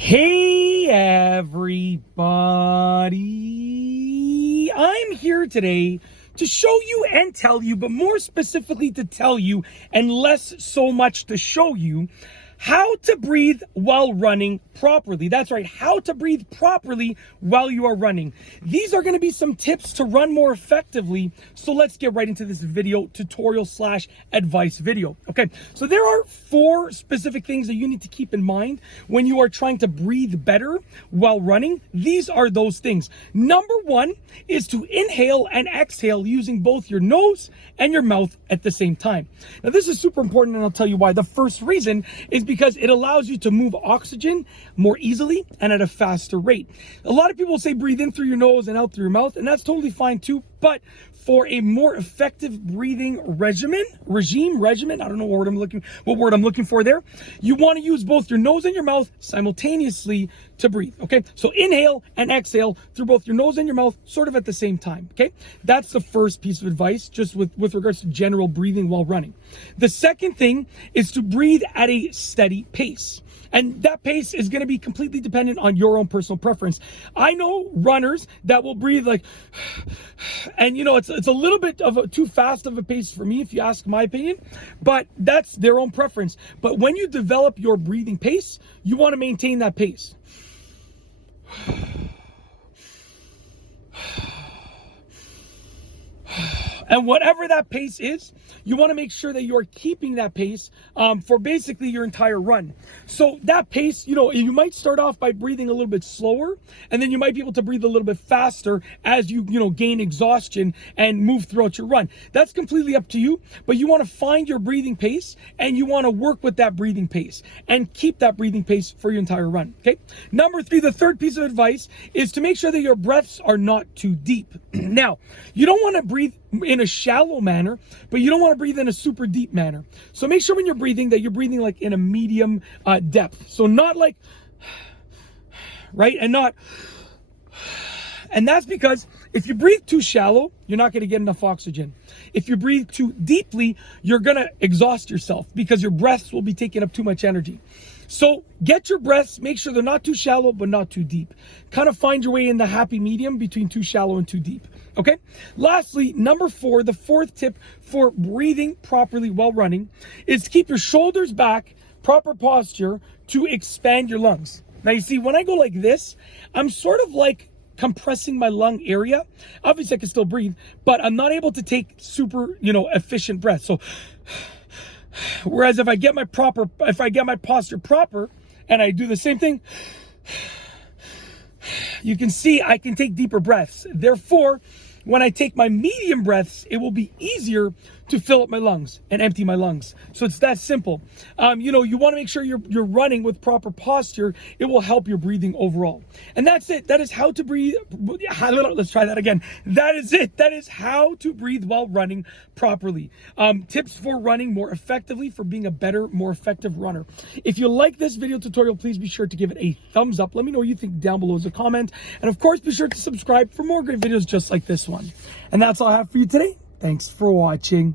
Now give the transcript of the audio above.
Hey everybody, I'm here today to show you and tell you, but more specifically to tell you and less so much to show you how to breathe while running properly. That's right, how to breathe properly while you are running. These are going to be some tips to run more effectively. So let's get right into this video tutorial / advice video. Okay, so there are 4 specific things that you need to keep in mind when you are trying to breathe better while running. These are those things. Number 1 is to inhale and exhale using both your nose and your mouth at the same time. Now this is super important, and I'll tell you why. The first reason is because it allows you to move oxygen more easily and at a faster rate. A lot of people say breathe in through your nose and out through your mouth, and that's totally fine too, but for a more effective breathing regime, I don't know what word I'm looking for there. You want to use both your nose and your mouth simultaneously to breathe, okay? So inhale and exhale through both your nose and your mouth sort of at the same time, okay? That's the first piece of advice just with regards to general breathing while running. The second thing is to breathe at a steady pace. And that pace is going to be completely dependent on your own personal preference. I know runners that will breathe like, and you know, it's a little bit of too fast of a pace for me, if you ask my opinion, but that's their own preference. But when you develop your breathing pace, you want to maintain that pace. And whatever that pace is, you want to make sure that you are keeping that pace for basically your entire run. So that pace, you know, you might start off by breathing a little bit slower, and then you might be able to breathe a little bit faster as you gain exhaustion and move throughout your run. That's completely up to you, but you want to find your breathing pace, and you want to work with that breathing pace and keep that breathing pace for your entire run, okay? Number 3, the third piece of advice is to make sure that your breaths are not too deep. Now, you don't want to breathe in a shallow manner, but you don't want to breathe in a super deep manner. So make sure when you're breathing that you're breathing like in a medium depth. So not like, right? And that's because if you breathe too shallow, you're not going to get enough oxygen. If you breathe too deeply, you're going to exhaust yourself because your breaths will be taking up too much energy. So get your breaths, make sure they're not too shallow, but not too deep. Kind of find your way in the happy medium between too shallow and too deep. Okay. Lastly, number 4, the 4th tip for breathing properly while running is to keep your shoulders back, proper posture to expand your lungs. Now you see, when I go like this, I'm sort of like compressing my lung area. Obviously I can still breathe, but I'm not able to take super, efficient breaths. So whereas if I get my posture proper and I do the same thing, you can see I can take deeper breaths. Therefore, when I take my medium breaths, it will be easier to fill up my lungs and empty my lungs. So it's that simple. You want to make sure you're running with proper posture. It will help your breathing overall. And that's it. That is how to breathe. Let's try that again. That is it. That is how to breathe while running properly. Tips for running more effectively, for being a better, more effective runner. If you like this video tutorial, please be sure to give it a thumbs up. Let me know what you think down below as a comment. And of course, be sure to subscribe for more great videos just like this one. And that's all I have for you today. Thanks for watching.